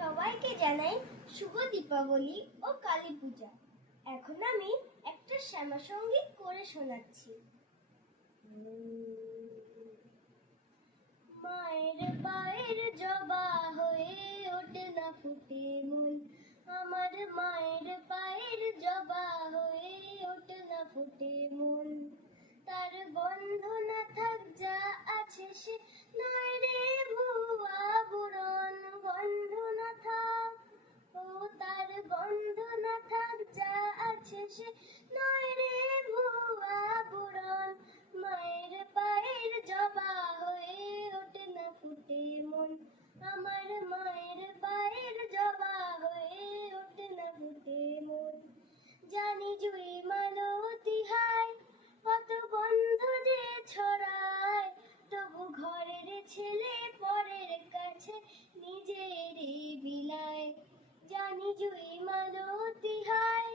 সবাইকে জানাই শুভ দীপাবলি ও কালী পূজা। এখন আমি একটা শ্যামা সংগীত করে শোনাচ্ছি। মায়ের পায়ের জবা হয়ে ওঠে না ফুটে মন আমার মায়ের পায়ের জবা হয়ে ওঠে না ফুটে মন তার গন্ধ আমার মায়ের পায়ের জবা হয়ে ওঠে না ফুটে মন। জানি জুই মালতি হায় কত গন্ধ যে ছড়ায়। তবু ঘরের ছেলে পরের কাছে নিজেরই বিলায় জানি জুই মালতি হায়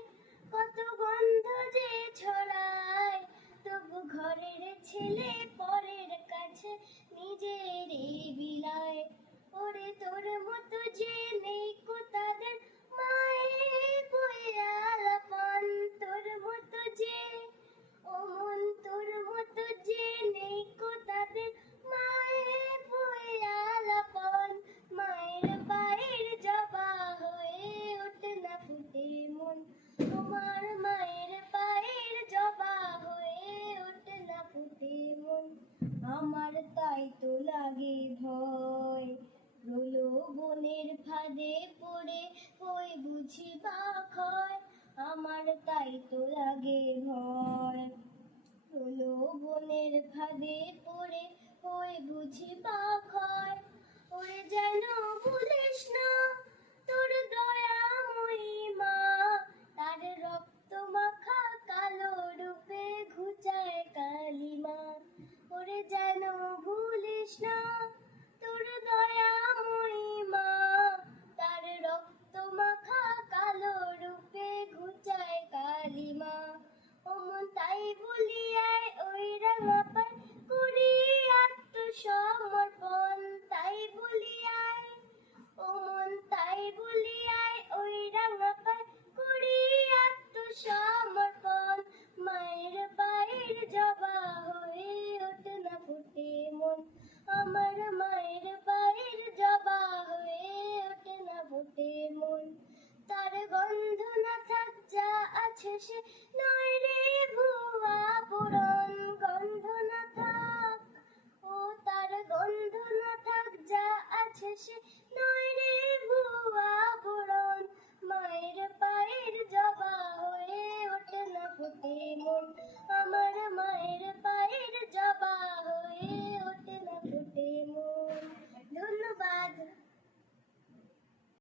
কত গন্ধ যে ছড়ায়। তবু ঘরের ছেলে পরের কাছে নিজেরই বিলায় তোর মতো যে নেই কো তাদের মায়ের বইয়া লাপান তোর মতো যে, ও মন, তোর মতো যে নেই কো তাদের মায়ের বইয়া লাপান মায়ের পায়ের জবা হয়ে ওঠে না ফুটে মন। তোমার মায়ের পায়ের জবা হয়ে ওঠে না ফুটে মন। আমার তাই তো লাগে ভয় বনের ফাঁদে পড়ে ওই বুঝি বা ক্ষয় আমার তাই তো লাগে ভয়। হলো বনের ফাঁদে পড়ে ওই তাই বলিয়ায় ওই রাঙা পান করি আত্মসমর্পণ। তাই বলিয়ায় ও মন, তাই বলিয়ায় ওই রাঙা পান করি আত্মসমর্পণ। মায়ের পায়ের জবা হয়ে ওঠে না ফুটে মন। আমার মায়ের পায়ের জবা হয়ে ওঠে না ফুটে মন। তার গন্ধ না থাক, যা আছে সে 但是